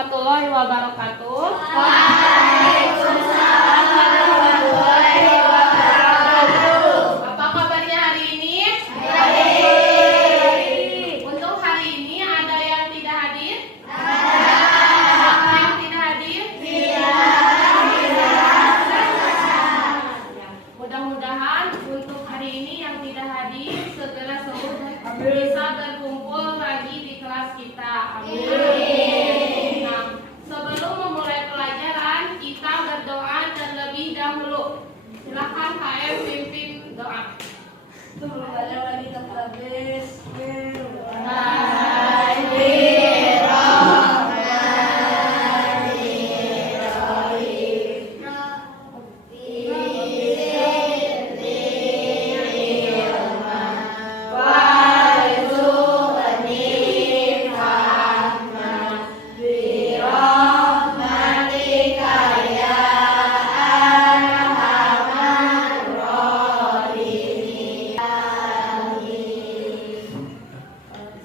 warahmatullahi wabarakatuh. Waalaikumsalam warahmatullahi wabarakatuh. Apa kabarnya hari ini? Baik. Untuk hari ini ada yang tidak hadir? Ada. Siapa yang tidak hadir? Ya, mudah-mudahan untuk hari ini yang tidak hadir segera sembuh dan bisa berkumpul lagi di kelas kita. Amin. Nah, sebelum memulai pelajaran, kita berdoa terlebih dahulu. Silakan KM pimpin doa.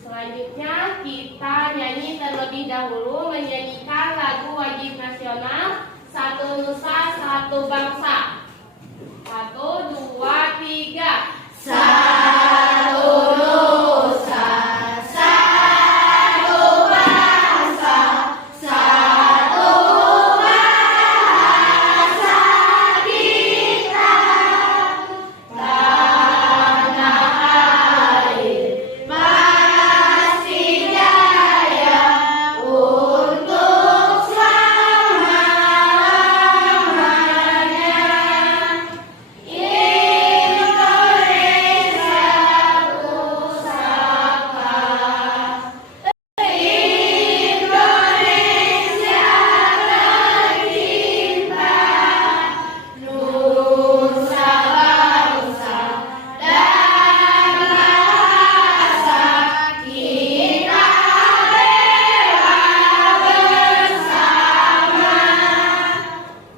Selanjutnya kita nyanyi terlebih dahulu, menyanyikan lagu wajib nasional Satu Nusa Satu Bangsa. 1, 2, 3. Satu nusa, satu bangsa, satu bahasa kita. Tanah air pasti jaya untuk selama-lamanya. Indonesia pusaka, Indonesia tercinta, nusa bangsa dan bahasa kita bela bersama.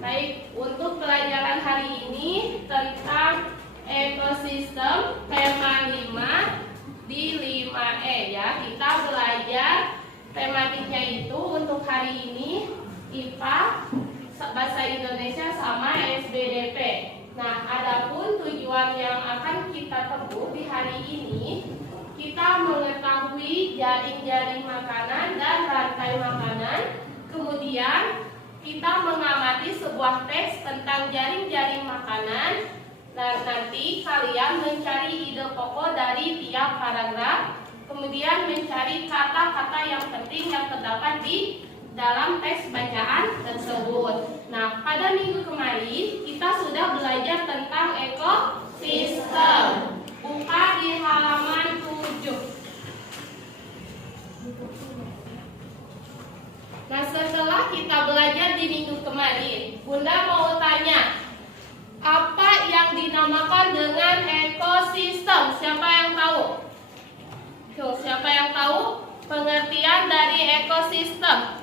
Baik, untuk pelajaran hari ini tentang ekosistem tema 5 di 5E ya. Kita belajar tematiknya itu untuk hari ini IPA, Bahasa Indonesia sama SBDP. Nah, adapun tujuan yang akan kita tempuh di hari ini, kita mengetahui jaring-jaring makanan dan rantai makanan. Kemudian kita mengamati sebuah teks tentang jaring-jaring makanan, dan nanti kalian mencari ide pokok dari tiap paragraf, kemudian mencari kata-kata yang penting yang terdapat di dalam teks bacaan tersebut. Nah, pada minggu kemarin kita sudah belajar tentang ekosistem. Buka di halaman 7. Nah, setelah kita belajar di minggu kemarin, Bunda mau tanya, apa yang dinamakan dengan ekosistem? Siapa yang tahu? Tuh, siapa yang tahu pengertian dari ekosistem?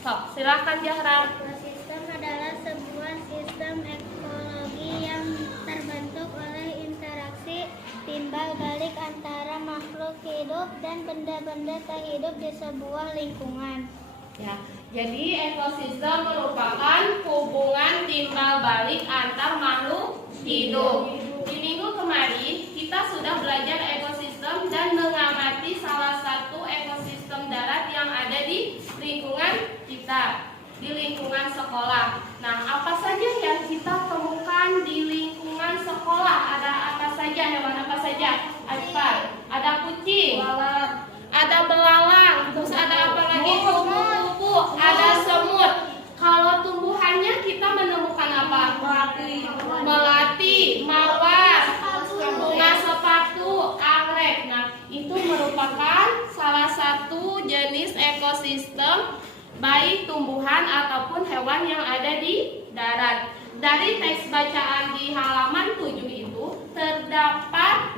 Sok, silakan Jahram. Ekosistem adalah sebuah sistem ekologi yang terbentuk oleh interaksi timbal balik antara makhluk hidup dan benda-benda tak hidup di sebuah lingkungan. Ya, jadi ekosistem merupakan hubungan timbal balik antar makhluk hidup. Di minggu kemarin kita sudah belajar ekosistem dan mengamati salah satu ekosistem darat yang ada di lingkungan kita, di lingkungan sekolah. Nah, apa saja yang kita temukan di lingkungan sekolah? Ada apa saja? Hewan apa saja? Ada kucing, ada belalang, terus ada apa lagi? Kupu-kupu, ada semut. Kalau tumbuhannya kita menemukan apa? Melati, mawar, bunga sepatu, anggrek. Nah, itu merupakan salah satu jenis ekosistem baik tumbuhan ataupun hewan yang ada di darat. Dari teks bacaan di halaman 7 itu terdapat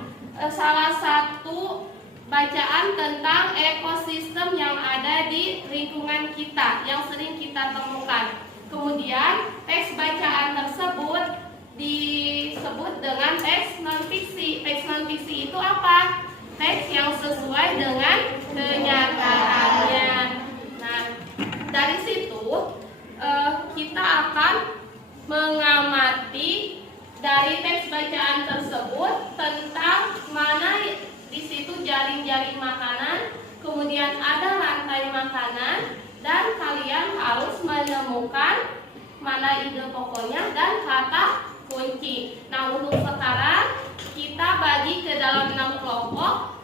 salah satu bacaan tentang ekosistem yang ada di lingkungan kita yang sering kita temukan. Kemudian teks bacaan tersebut disebut dengan teks non-fiksi. Teks non-fiksi itu apa? Teks yang sesuai dengan kenyataannya. Nah, dari mengamati dari teks bacaan tersebut tentang mana di situ jaring-jaring makanan, kemudian ada rantai makanan, dan kalian harus menemukan mana ide pokoknya dan kata kunci. Nah, untuk sekarang kita bagi ke dalam 6 kelompok.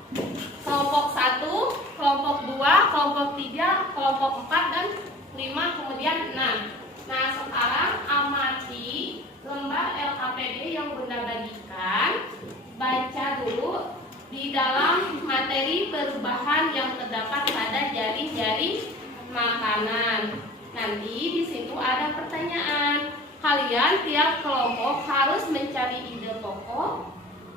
Kelompok 1, kelompok 2, kelompok 3, kelompok 4, dan 5, kemudian 6. Nah, sekarang amati lembar LKPD yang Bunda bagikan. Baca dulu di dalam materi perubahan yang terdapat pada jaring-jaring makanan. Nanti di situ ada pertanyaan. Kalian tiap kelompok harus mencari ide pokok,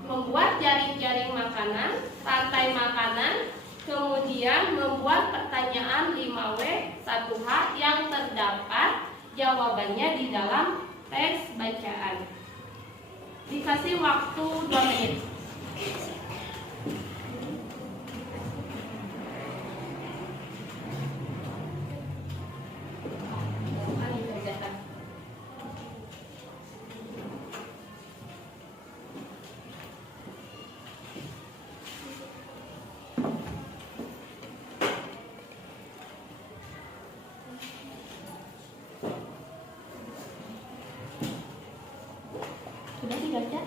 membuat jaring-jaring makanan, rantai makanan, kemudian membuat pertanyaan 5W 1H yang terdapat jawabannya di dalam teks bacaan. Dikasih waktu 2 menit. Sudah dibaca?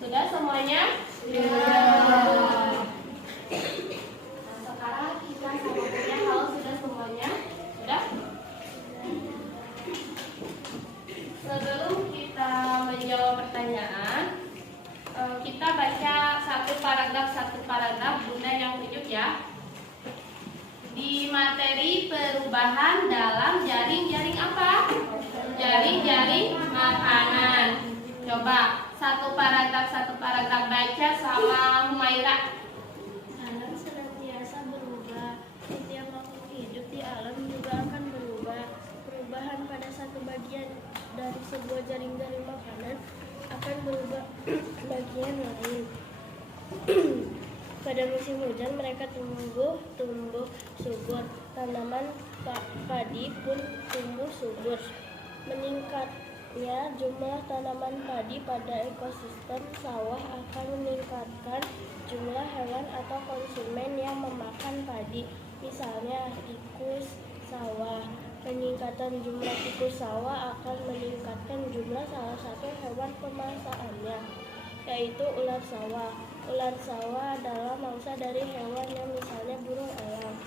Sudah semuanya? Nah, sekarang kita sama-sama kalau sudah semuanya. Sudah? Sebelum kita menjawab pertanyaan, kita baca satu paragraf Bunda yang tunjuk ya. Di materi perubahan dalam jaring-jaring apa? Jaring-jaring makanan. Coba satu paragraf baca sama Humaira. Alam senantiasa berubah. Setiap makhluk hidup di alam juga akan berubah. Perubahan pada satu bagian dari sebuah jaring-jaring makanan akan berubah bagian lain. Pada musim hujan mereka tumbuh subur. Tanaman padi pun tumbuh subur. Meningkatnya jumlah tanaman padi pada ekosistem sawah akan meningkatkan jumlah hewan atau konsumen yang memakan padi. Misalnya tikus sawah. Peningkatan jumlah tikus sawah akan meningkatkan jumlah salah satu hewan pemangsaannya, yaitu ular sawah. Ular sawah adalah mangsa dari hewan yang misalnya burung elang.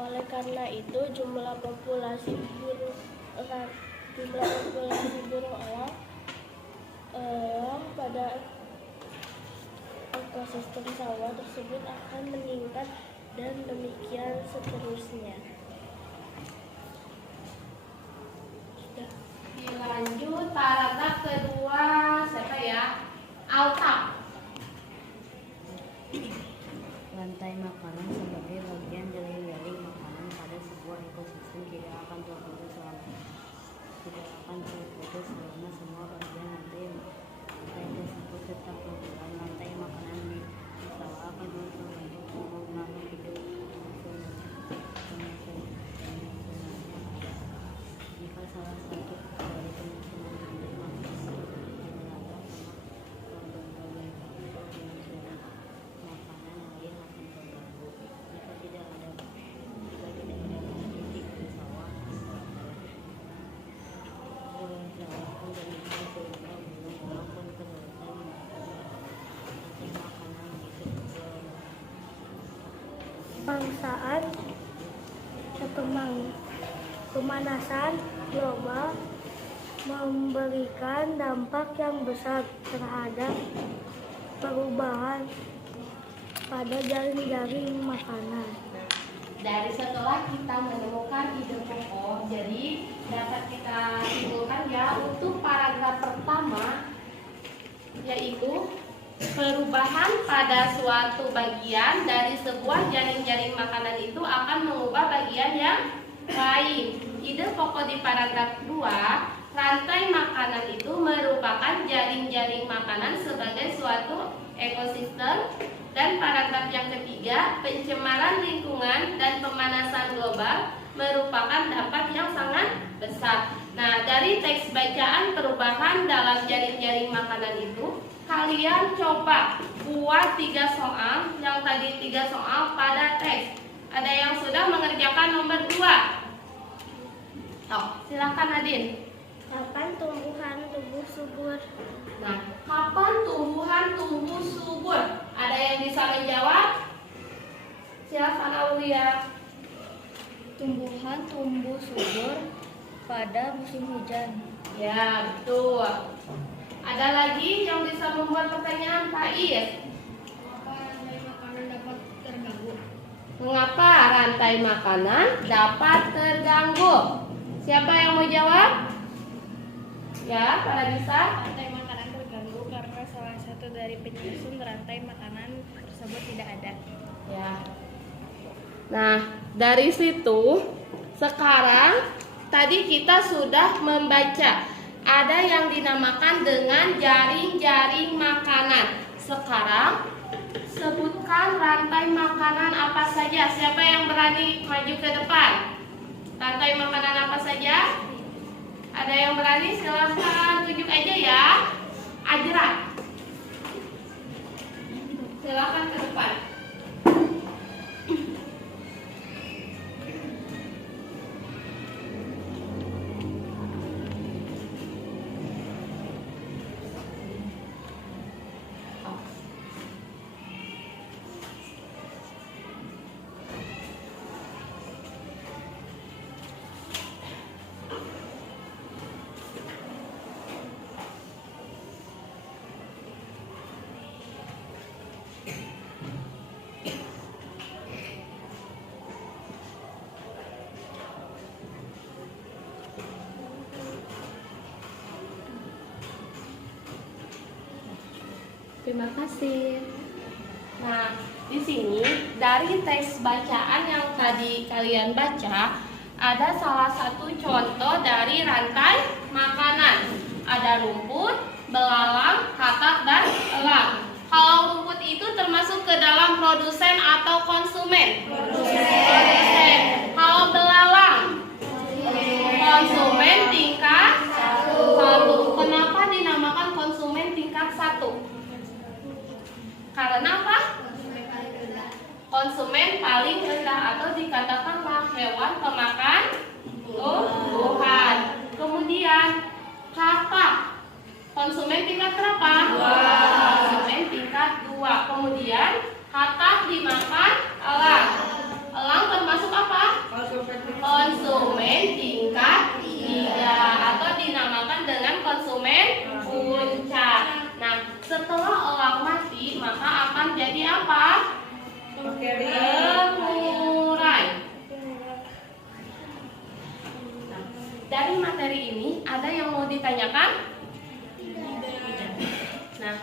Oleh karena itu, jumlah populasi burung elang pada ekosistem sawah tersebut akan meningkat dan demikian seterusnya. Dilanjut paragraf kedua, siapa ya? Alta. Rantai makanan sebagai bagian jaring-jaring makanan pada sebuah ekosistem tidak akan terputus selama semua bagian rantai tersebut tetap berjalan. Rantai makanan di sawah akan terus membentuk makhluk hidup jika salah satu dari penyusunan rantai makanan Pemanasan global memberikan dampak yang besar terhadap perubahan pada jaring-jaring makanan. Dari setelah kita menemukan ide pokok, jadi dapat kita simpulkan ya untuk paragraf pertama, yaitu perubahan pada suatu bagian dari sebuah jaring-jaring makanan itu akan mengubah bagian yang lain. Ide pokok di paragraf 2, rantai makanan itu merupakan jaring-jaring makanan sebagai suatu ekosistem. Dan paragraf yang ketiga, pencemaran lingkungan dan pemanasan global merupakan dampak yang sangat besar. Nah, dari teks bacaan perubahan dalam jaring-jaring makanan itu, kalian coba buat 3 soal, yang tadi 3 soal pada teks. Ada yang sudah mengerjakan nomor 2? Silakan Adin. Kapan tumbuhan tumbuh subur? Nah, kapan tumbuhan tumbuh subur? Ada yang bisa menjawab? Silakan Aulia. Tumbuhan tumbuh subur pada musim hujan. Ya, betul. Ada lagi yang bisa membuat pertanyaan, Faiz? Mengapa rantai makanan dapat terganggu? Mengapa rantai makanan dapat terganggu? Siapa yang mau jawab? Ya, para bisa. Rantai makanan terganggu karena salah satu dari penyusun rantai makanan tersebut tidak ada. Ya. Nah, dari situ sekarang tadi kita sudah membaca ada yang dinamakan dengan jaring-jaring makanan. Sekarang sebutkan rantai makanan apa saja. Siapa yang berani maju ke depan? Rantai makanan apa saja? Ada yang berani? Silahkan tunjuk aja ya. Ajrat. Silahkan ke depan. Terima kasih. Nah, di sini dari teks bacaan yang tadi kalian baca, ada salah satu contoh dari rantai makanan. Ada rumput, belalang, kakak, dan elang. Kalau rumput itu termasuk ke dalam produsen atau konsumen? Produsen. Kalau belalang? Konsumen tingkat 1. Kenapa dinamakan konsumen tingkat 1? Karena apa? Konsumen paling rendah atau dikatakanlah hewan pemakan tumbuhan. Kemudian kakak, konsumen tingkat berapa? 2. Konsumen tingkat 2. Kemudian kakak dimakan elang. Elang termasuk apa? Konsumen tingkat 3 atau dinamakan dengan konsumen puncak. Nah, setelah elang mati, maka akan jadi apa? Bermurai. Nah, dari materi ini ada yang mau ditanyakan? Tidak. Nah,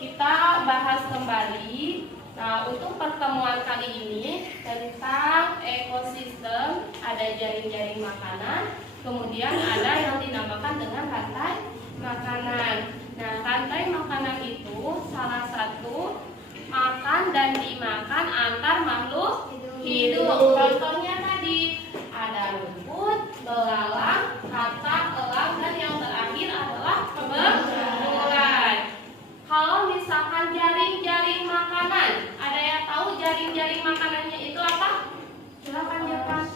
kita bahas kembali. Nah, untuk pertemuan kali ini tentang ekosistem, ada jaring-jaring makanan, kemudian ada yang dinamakan dengan rantai makanan. Nah, rantai makanan itu salah satu makan dan dimakan antar makhluk hidup. Contohnya tadi ada rumput, belalang, katak, elang, dan yang terakhir adalah bermurai. Kalau misalkan jaring-jaring makanan, ada yang tahu jaring-jaring makanannya itu apa? Silakan jawab.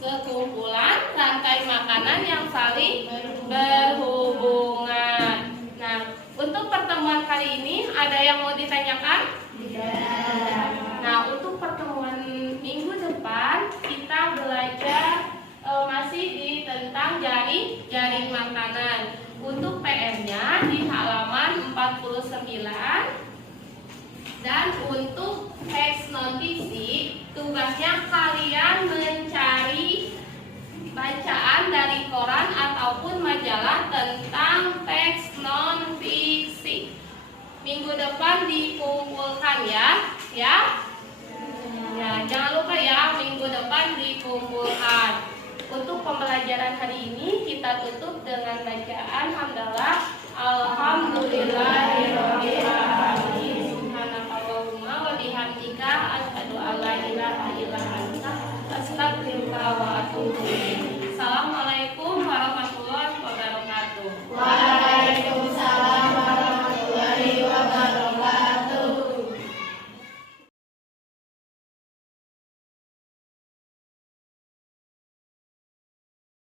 Sekumpulan rantai makanan yang saling berhubungan. Nah, untuk pertemuan kali ini ada yang mau ditanyakan? Tidak. Nah, untuk pertemuan minggu depan kita belajar masih di tentang jaring makanan. Untuk PR-nya di halaman 49. Dan untuk teks non fisik, tugasnya kalian mencari bacaan dari koran ataupun majalah tentang teks non fisik. Minggu depan dikumpulkan ya. Ya, jangan lupa ya, minggu depan dikumpulkan. Untuk pembelajaran hari ini kita tutup dengan bacaan hamdalah. Alhamdulillahirobbilalamin.